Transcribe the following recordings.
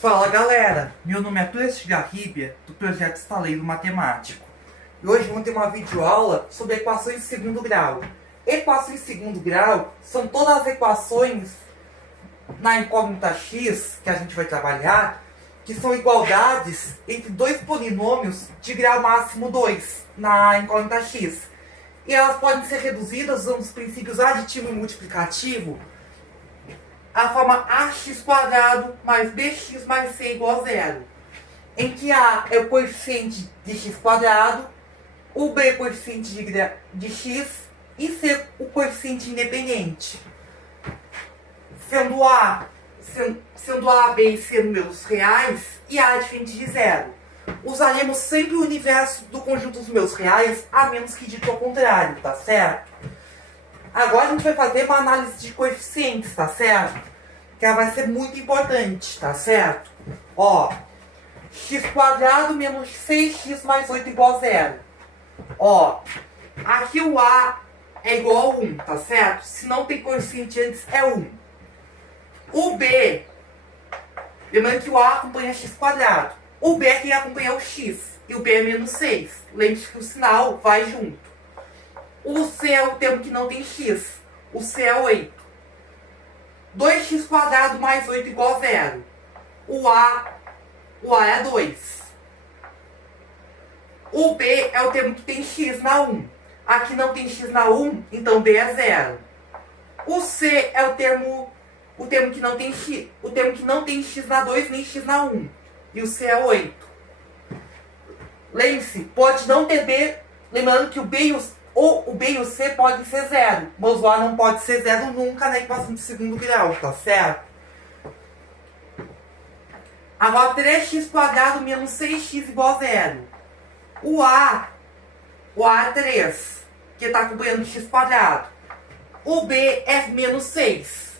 Fala galera, meu nome é Túlio Garribia, do projeto Estaleiro Matemático. E hoje vamos ter uma videoaula sobre equações de segundo grau. Equações de segundo grau são todas as equações na incógnita x que a gente vai trabalhar, que são igualdades entre dois polinômios de grau máximo 2 na incógnita x. E elas podem ser reduzidas usando os princípios aditivo e multiplicativo, a forma ax² mais bx mais c igual a zero, em que a é o coeficiente de x², o b é o coeficiente de x e c o coeficiente independente. Sendo a, b e c números reais e a diferente de zero. Usaremos sempre o universo do conjunto dos números reais, a menos que dito ao contrário, tá certo? Agora a gente vai fazer uma análise de coeficientes, tá certo? Que ela vai ser muito importante, tá certo? Ó, x² menos 6x mais 8 igual a zero. Ó, aqui o a é igual a 1, tá certo? Se não tem coeficiente antes, é 1. O b, lembrando que o a acompanha x². O b é quem acompanha o x, e o b é menos 6. Lembre-se que o sinal vai junto. O c é o termo que não tem x. O c é 8. 2x² mais 8 igual a 0. O a é 2. O b é o termo que tem x na 1. Aqui não tem x na 1, então b é 0. O c é o termo que não tem x, o termo que não tem x na 2 nem x na 1. E o c é 8. Lembre-se, pode não ter b, lembrando que o b e o c podem ser 0, mas o a não pode ser 0 nunca na equação de segundo grau, tá certo? Agora 3x² menos 6x igual a 0. O a é 3, que está acompanhando o x². O b é menos 6,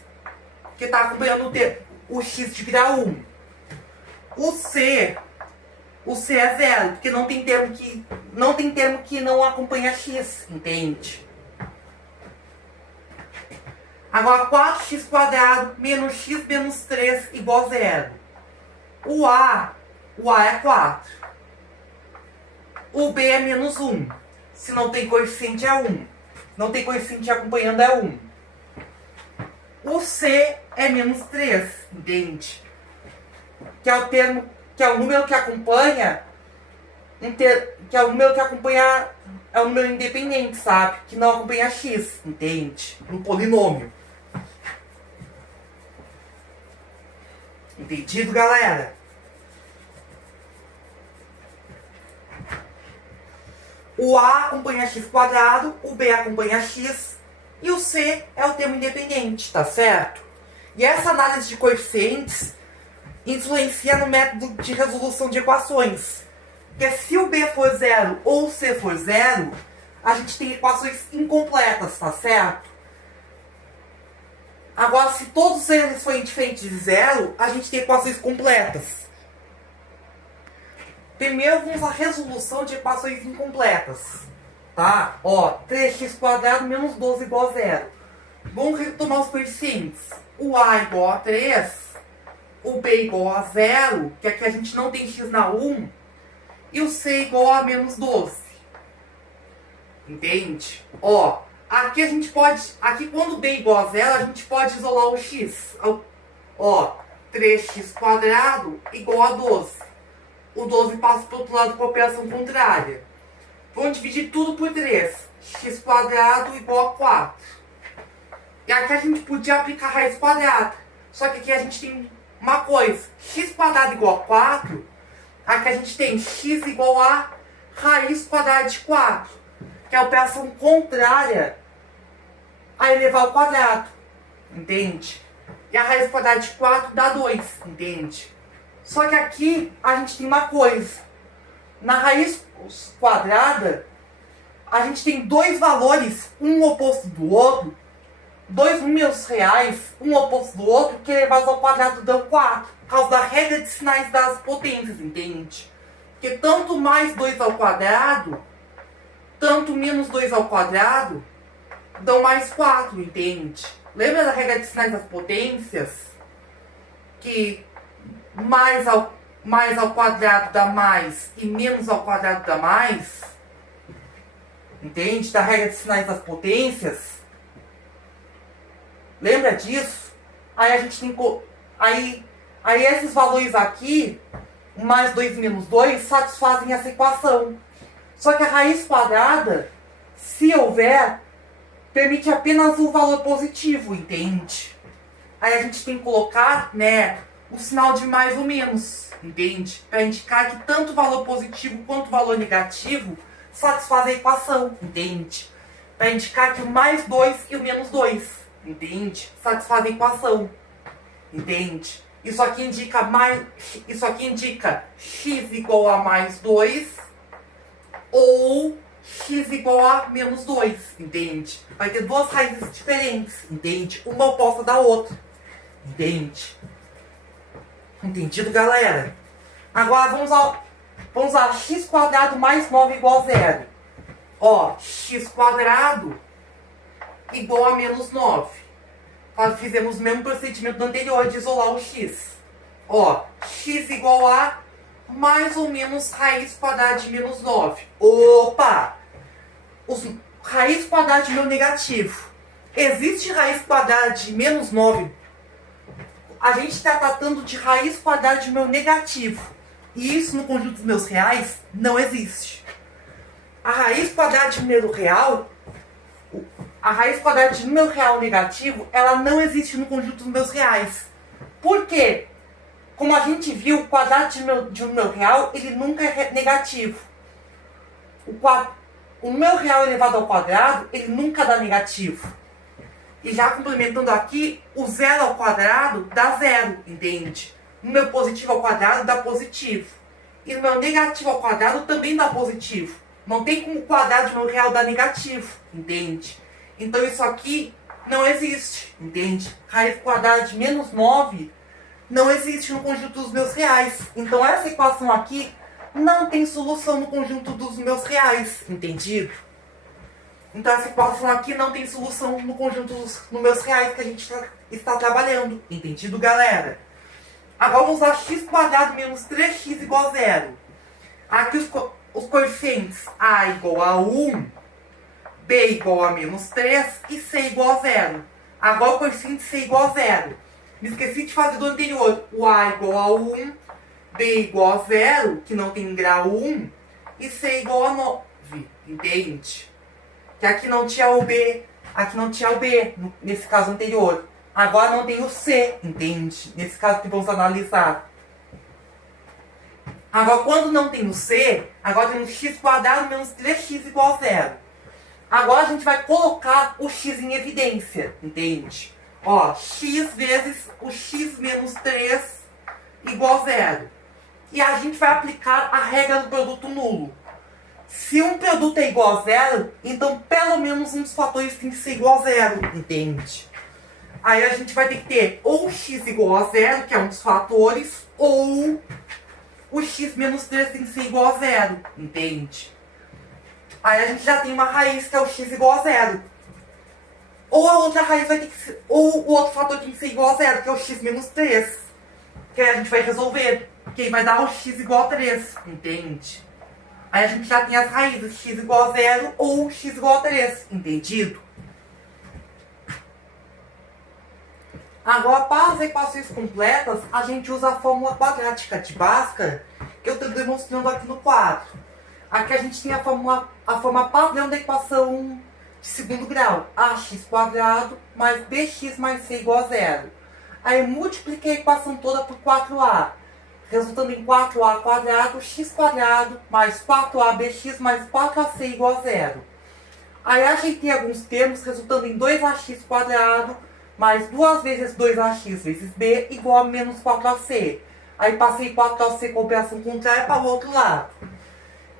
que está acompanhando o x de grau 1. O c é 0, porque não tem termo que não acompanha x, entende? Agora 4x² menos x menos 3 igual a 0. O a é 4. O b é menos 1. Se não tem coeficiente é 1. Não tem coeficiente acompanhando é 1. O c é menos 3, entende? Que é o número que acompanha, é o número independente, sabe? Que não acompanha x, entende? No polinômio. Entendido, galera? O a acompanha x², o b acompanha x e o c é o termo independente, tá certo? E essa análise de coeficientes influencia no método de resolução de equações. Porque se o b for 0 ou o c for 0, a gente tem equações incompletas, tá certo? Agora, se todos eles forem diferentes de 0, a gente tem equações completas. Primeiro vamos à resolução de equações incompletas. Tá? Ó, 3x² menos 12 igual a 0. Vamos retomar os coeficientes. O a igual a 3, o b igual a 0, que aqui a gente não tem x na 1, e o c igual a menos 12. Entende? Ó, aqui a gente pode, aqui quando b igual a 0, a gente pode isolar o x. Ó, 3x² igual a 12. O 12 passa para o outro lado com a operação contrária. Vamos dividir tudo por 3. x² igual a 4. E aqui a gente podia aplicar raiz quadrada. Só que aqui a gente tem uma coisa. x² igual a 4. Aqui a gente tem x igual a raiz quadrada de 4. Que é a operação contrária a elevar ao quadrado. Entende? E a raiz quadrada de 4 dá 2. Entende? Só que aqui a gente tem uma coisa. Na raiz quadrada, a gente tem dois valores, um oposto do outro, dois números reais, um oposto do outro, que elevados ao quadrado dão 4. Por causa da regra de sinais das potências, entende? Porque tanto mais 2 ao quadrado, tanto menos 2 ao quadrado, dão mais 4, entende? Lembra da regra de sinais das potências? Que mais ao quadrado dá mais e menos ao quadrado dá mais. Entende? Da regra de sinais das potências. Lembra disso? Aí a gente tem... Aí esses valores aqui, mais 2 menos 2, satisfazem essa equação. Só que a raiz quadrada, se houver, permite apenas o valor positivo, entende? Aí a gente tem que colocar, né, o sinal de mais ou menos, entende? Para indicar que tanto o valor positivo quanto o valor negativo satisfazem a equação, entende? Para indicar que o mais 2 e o menos 2, entende? Satisfazem a equação, entende? Isso aqui indica x igual a mais 2 ou x igual a menos 2, entende? Vai ter duas raízes diferentes, entende? Uma oposta da outra, entende? Entendido, galera? Agora vamos usar x quadrado mais 9 igual a 0. Ó, x quadrado igual a menos 9. Nós fizemos o mesmo procedimento do anterior de isolar o x. Ó, x igual a mais ou menos raiz quadrada de menos 9. Opa! Raiz quadrada de meu negativo. Existe raiz quadrada de menos 9? A gente está tratando de raiz quadrada de meu negativo. E isso no conjunto dos meus reais não existe. A raiz quadrada de número real... A raiz quadrada de número real negativo, ela não existe no conjunto dos meus reais. Por quê? Como a gente viu, o quadrado de um número real, ele nunca é negativo. O número real elevado ao quadrado, ele nunca dá negativo. E já complementando aqui, o zero ao quadrado dá zero, entende? O número positivo ao quadrado dá positivo. E o número negativo ao quadrado também dá positivo. Não tem como o quadrado de número real dar negativo, entende? Então isso aqui não existe, entende? Raiz quadrada de menos 9 não existe no conjunto dos meus reais. Então essa equação aqui não tem solução no conjunto dos meus reais, entendido? Então essa equação aqui não tem solução no conjunto dos meus reais que a gente está trabalhando, entendido, galera? Agora vamos usar x quadrado menos 3x igual a 0. Aqui os coeficientes a igual a 1, b igual a menos 3 e c igual a 0. Agora o coeficiente c igual a 0. Me esqueci de fazer do anterior. O a igual a 1, b igual a 0, que não tem grau 1, e c igual a 9. Entende? Que aqui não tinha o b, aqui não tinha o b, nesse caso anterior. Agora não tem o c, entende? Nesse caso que vamos analisar. Agora quando não tem o c, agora tem o x quadrado menos 3x igual a 0. Agora a gente vai colocar o x em evidência, entende? Ó, x vezes o x menos 3 igual a 0. E a gente vai aplicar a regra do produto nulo. Se um produto é igual a 0, então pelo menos um dos fatores tem que ser igual a 0, entende? Aí a gente vai ter que ter ou x igual a 0, que é um dos fatores, ou o x menos 3 tem que ser igual a 0, entende? Aí a gente já tem uma raiz que é o x igual a 0. Ou a outra raiz vai ter que ser... Ou o outro fator tem que ser igual a 0, que é o x menos 3. Que aí a gente vai resolver. Que aí vai dar o x igual a 3, entende? Aí a gente já tem as raízes x igual a 0 ou x igual a 3, entendido? Agora, para as equações completas, a gente usa a fórmula quadrática de Bhaskara, que eu estou demonstrando aqui no quadro. Aqui a gente tem a forma padrão da equação de segundo grau. Ax quadrado mais bx mais c igual a 0. Aí eu multipliquei a equação toda por 4a, resultando em 4a quadrado x quadrado mais 4abx mais 4ac igual a 0. Aí ajeitei alguns termos, resultando em 2ax quadrado mais 2 vezes 2ax vezes b igual a menos 4ac. Aí passei 4ac com operação contrária para o outro lado.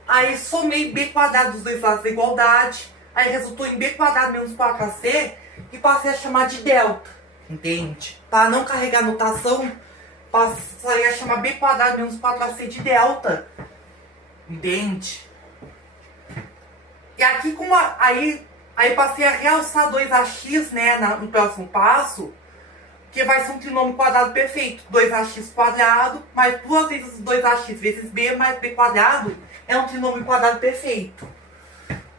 Aí somei b quadrado dos dois lados da igualdade. Aí resultou em b quadrado menos 4ac. E passei a chamar de delta. Entende? Para não carregar notação, passei a chamar b quadrado menos 4ac de delta. Entende? E aqui, como aí passei a realçar 2ax, né, no próximo passo. que vai ser um trinômio quadrado perfeito. 2ax quadrado mais 2 vezes 2ax vezes b mais b quadrado é um trinômio quadrado perfeito.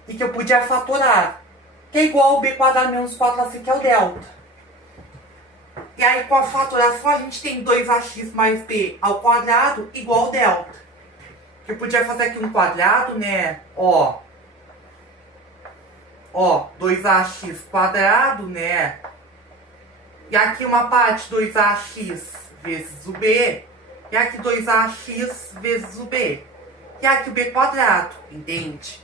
E que eu podia fatorar, que é igual ao b quadrado menos 4ac, que é o delta. E aí com a fatoração a gente tem 2ax mais b ao quadrado igual ao delta. Eu podia fazer aqui um quadrado, né? Ó, 2ax quadrado, né? E aqui uma parte 2ax vezes o b. E aqui 2ax vezes o b. E aqui o b quadrado, entende?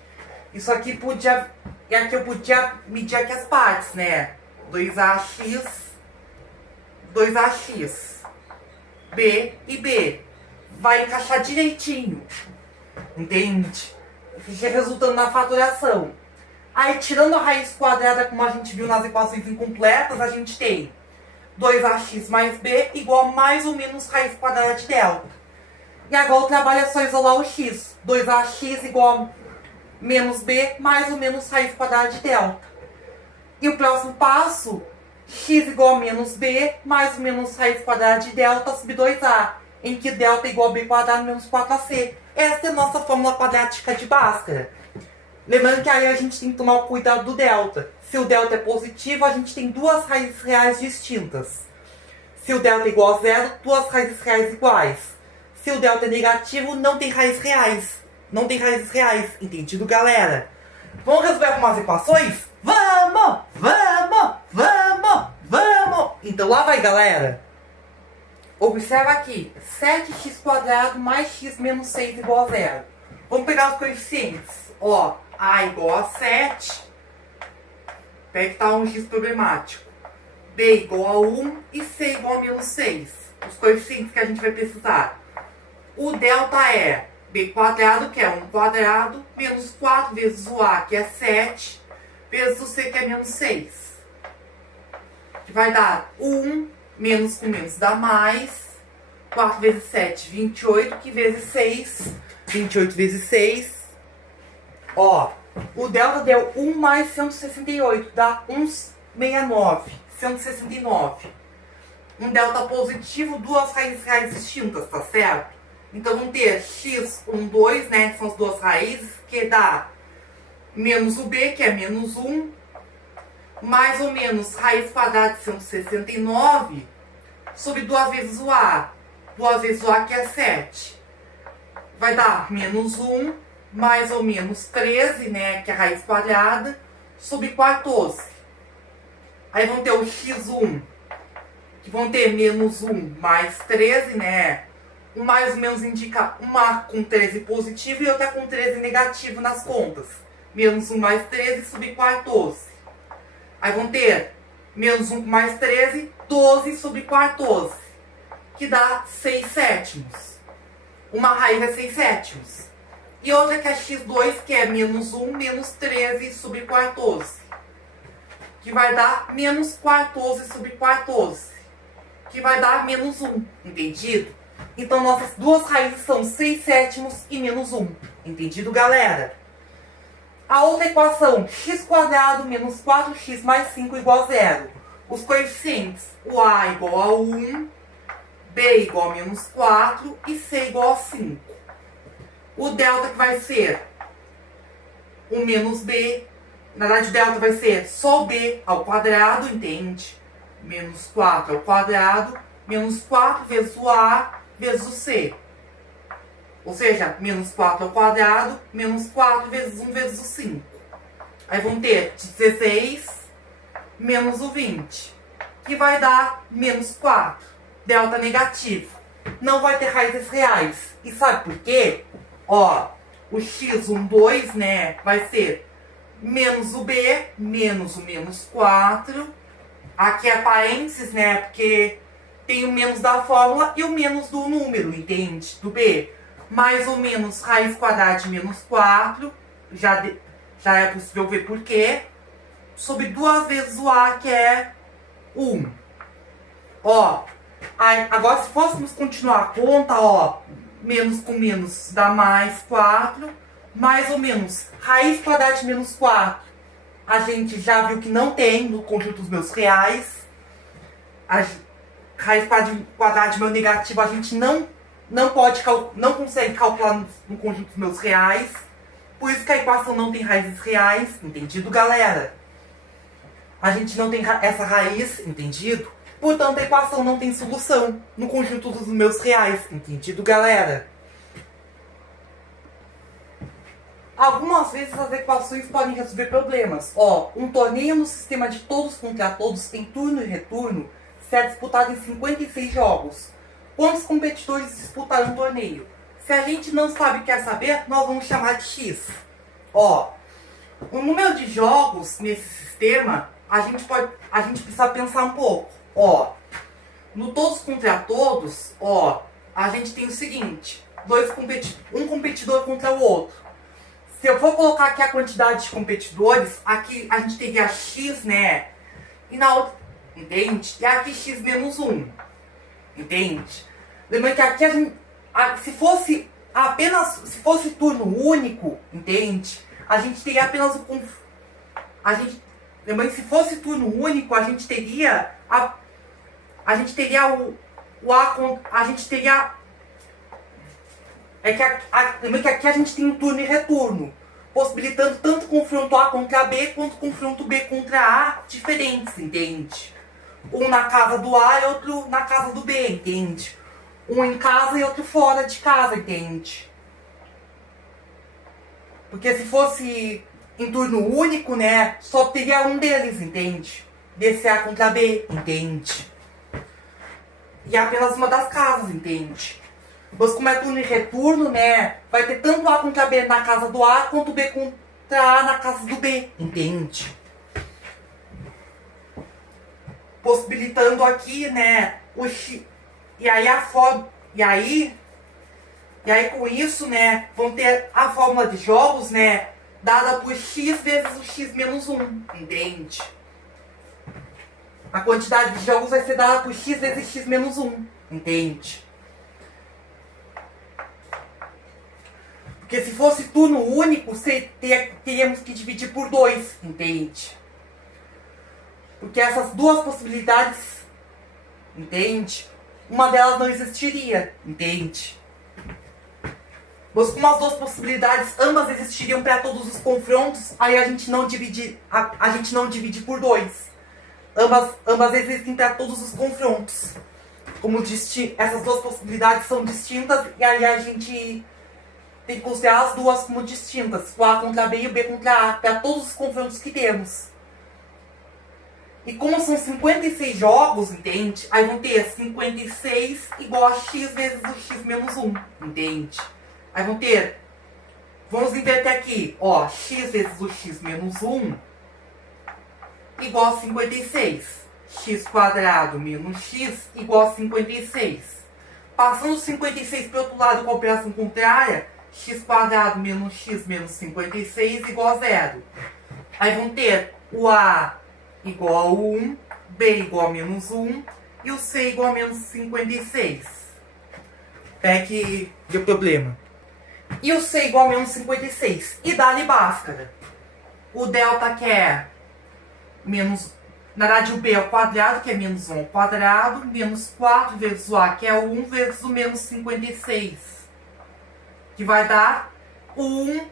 Isso aqui podia... E aqui eu podia medir aqui as partes, né? 2ax, b e b. Vai encaixar direitinho, entende? Resultando na fatoração. Aí, tirando a raiz quadrada, como a gente viu nas equações incompletas, a gente tem 2ax mais b igual a mais ou menos raiz quadrada de delta. E agora o trabalho é só isolar o x. 2ax igual a menos b mais ou menos raiz quadrada de delta. E o próximo passo, x igual a menos b mais ou menos raiz quadrada de delta sobre 2a, em que delta é igual a b quadrado menos 4ac. Essa é a nossa fórmula quadrática de Bhaskara. Lembrando que aí a gente tem que tomar o cuidado do delta. Se o delta é positivo, a gente tem duas raízes reais distintas. Se o delta é igual a zero, duas raízes reais iguais. Se o delta é negativo, não tem raízes reais. Não tem raízes reais. Entendido, galera? Vamos resolver algumas equações? Vamos! Vamos! Vamos! Vamos! Então lá vai, galera. Observa aqui. 7x² mais x menos 6 igual a zero. Vamos pegar os coeficientes. Ó, a igual a 7. Pega que tá um x problemático. B igual a 1 e C igual a menos 6. Os coeficientes que a gente vai precisar. O delta é b quadrado, que é 1 quadrado, menos 4 vezes o a, que é 7, vezes o c, que é menos 6. Que vai dar 1, menos com menos dá mais. 4 vezes 7, 28, que vezes 6, 28 vezes 6. Ó, o delta deu 1 mais 168, dá 169, 169. Um delta positivo, duas raízes reais distintas, tá certo? Então vamos ter x12, né, que são as duas raízes, que dá menos o b, que é menos 1, mais ou menos raiz quadrada de 169, sobre 2 vezes o a. 2 vezes o a, que é 7. Vai dar menos 1, mais ou menos 13, né, que é a raiz quadrada, sobre 14. Aí vão ter o x1, que vão ter menos 1 mais 13, né? Um mais ou menos indica uma com 13 positivo e outra com 13 negativo nas contas. Menos 1 mais 13 sobre 14. Aí vão ter menos 1 mais 13, 12 sobre 14. Que dá 6 sétimos. Uma raiz é 6 sétimos. E outra que é x2, que é menos 1 menos 13 sobre 14. Que vai dar menos 14 sobre 14. Que vai dar menos 1. Entendido? Então, nossas duas raízes são 6 sétimos e menos 1. Entendido, galera? A outra equação, x² menos 4x mais 5 igual a 0. Os coeficientes, o a igual a 1, b igual a menos 4 e c igual a 5. O delta que vai ser o menos b, na verdade o delta vai ser só b ao quadrado, entende? Menos 4 ao quadrado, menos 4 vezes o a vezes o c. Ou seja, menos 4 ao quadrado, menos 4 vezes 1 vezes o 5. Aí vão ter 16 menos o 20, que vai dar menos 4. Delta negativo. Não vai ter raízes reais. E sabe por quê? Ó, o x12, né, vai ser menos o b, menos o menos 4. Aqui é parênteses, né, porque tem o menos da fórmula e o menos do número, entende? Do b. Mais ou menos raiz quadrada de menos 4. Já é possível ver por quê. Sobre 2 vezes o a, que é 1. Ó, aí, agora se fôssemos continuar a conta, ó, menos com menos dá mais 4. Mais ou menos raiz quadrada de menos 4. A gente já viu que não tem no conjunto dos meus reais. raiz quadrada de meu negativo a gente não consegue calcular no conjunto dos meus reais. Por isso que a equação não tem raízes reais, entendido, galera? A gente não tem essa raiz, entendido? Portanto, a equação não tem solução no conjunto dos meus reais, entendido, galera? Algumas vezes as equações podem resolver problemas. Ó, um torneio no sistema de todos contra todos em turno e retorno será disputado em 56 jogos. Quantos competidores disputaram o torneio? Se a gente não sabe e quer saber, nós vamos chamar de X. Ó, o número de jogos nesse sistema, a gente precisa pensar um pouco. Ó, no todos contra todos, ó, a gente tem o seguinte, um competidor contra o outro. Se eu for colocar aqui a quantidade de competidores, aqui a gente teria X, né? E na outra, entende? E aqui X menos 1. Entende? Lembrando que aqui a gente, se fosse turno único, entende? A gente teria apenas o lembrando que se fosse turno único, a gente teria lembrando que aqui a gente tem um turno e retorno, possibilitando tanto confronto A contra B quanto confronto B contra A diferentes, entende? Um na casa do A e outro na casa do B, entende? Um em casa e outro fora de casa, entende? Porque se fosse em turno único, né, só teria um deles, entende? Desse A contra B, entende? E apenas uma das casas, entende? Mas como é turno e retorno, né, vai ter tanto A contra B na casa do A, quanto B contra A na casa do B, entende? Possibilitando aqui, né, o X. E aí com isso, né, vão ter a fórmula de jogos, né, dada por X vezes o X menos 1, entende? A quantidade de jogos vai ser dada por X vezes X menos 1, entende? Porque se fosse turno único, teríamos que dividir por 2, entende? Porque essas duas possibilidades, entende? Uma delas não existiria, entende? Mas como as duas possibilidades, ambas existiriam para todos os confrontos, aí a gente não divide por 2. Ambas existem para todos os confrontos. Essas duas possibilidades são distintas, e aí a gente tem que considerar as duas como distintas. O A contra B e o B contra A, para todos os confrontos que temos. E como são 56 jogos, entende? Aí vão ter 56 igual a X vezes o X menos 1, entende? Aí vamos inverter aqui, ó, X vezes o X menos 1 igual a 56. X quadrado menos X igual a 56. Passando 56 para o outro lado com a operação contrária, X quadrado menos X menos 56 igual a 0. Aí vão ter o A igual a 1, B igual a menos 1 e o C igual a menos 56. É que deu problema. E o C igual a menos 56. E dá-lhe Bhaskara. O delta que é menos... Na verdade, o B ao quadrado, que é menos 1 ao quadrado, menos 4 vezes o A, que é o 1, vezes o menos 56. Que vai dar 1,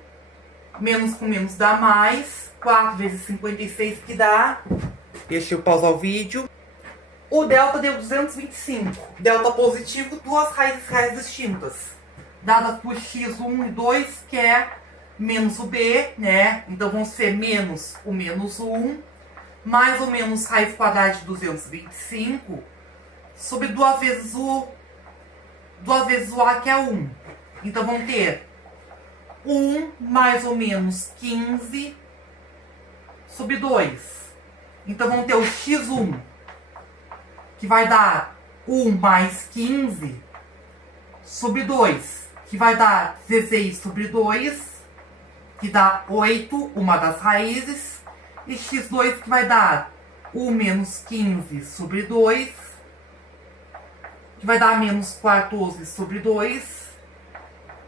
menos com menos dá mais, 4 vezes 56, que dá... Deixa eu pausar o vídeo. O delta deu 225. Delta positivo, duas raízes reais distintas. Dadas por x1 e 2, que é menos o b, né? Então vão ser menos o menos 1, mais ou menos raiz quadrada de 225, sobre duas vezes o a, que é 1. Então vão ter 1 mais ou menos 15 sobre 2. Então vão ter o x1, que vai dar 1 mais 15 sobre 2, que vai dar 16 sobre 2, que dá 8, uma das raízes, e x2 que vai dar 1 menos 15 sobre 2, que vai dar menos 14 sobre 2,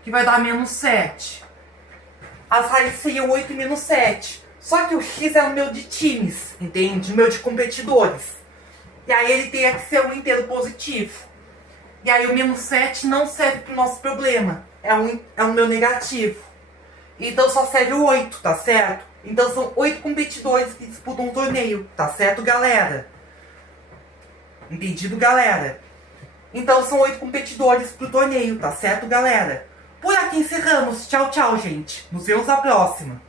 que vai dar menos 7. As raízes seriam 8 e menos 7. Só que o x é o meu de times, entende? O meu de competidores. E aí ele teria que ser um inteiro positivo. E aí o menos 7 não serve pro nosso problema. É um meu negativo. Então só serve o 8, tá certo? Então são 8 competidores que disputam um torneio, tá certo, galera? Entendido, galera? Então são 8 competidores pro torneio, tá certo, galera? Por aqui encerramos. Tchau, tchau, gente. Nos vemos na próxima.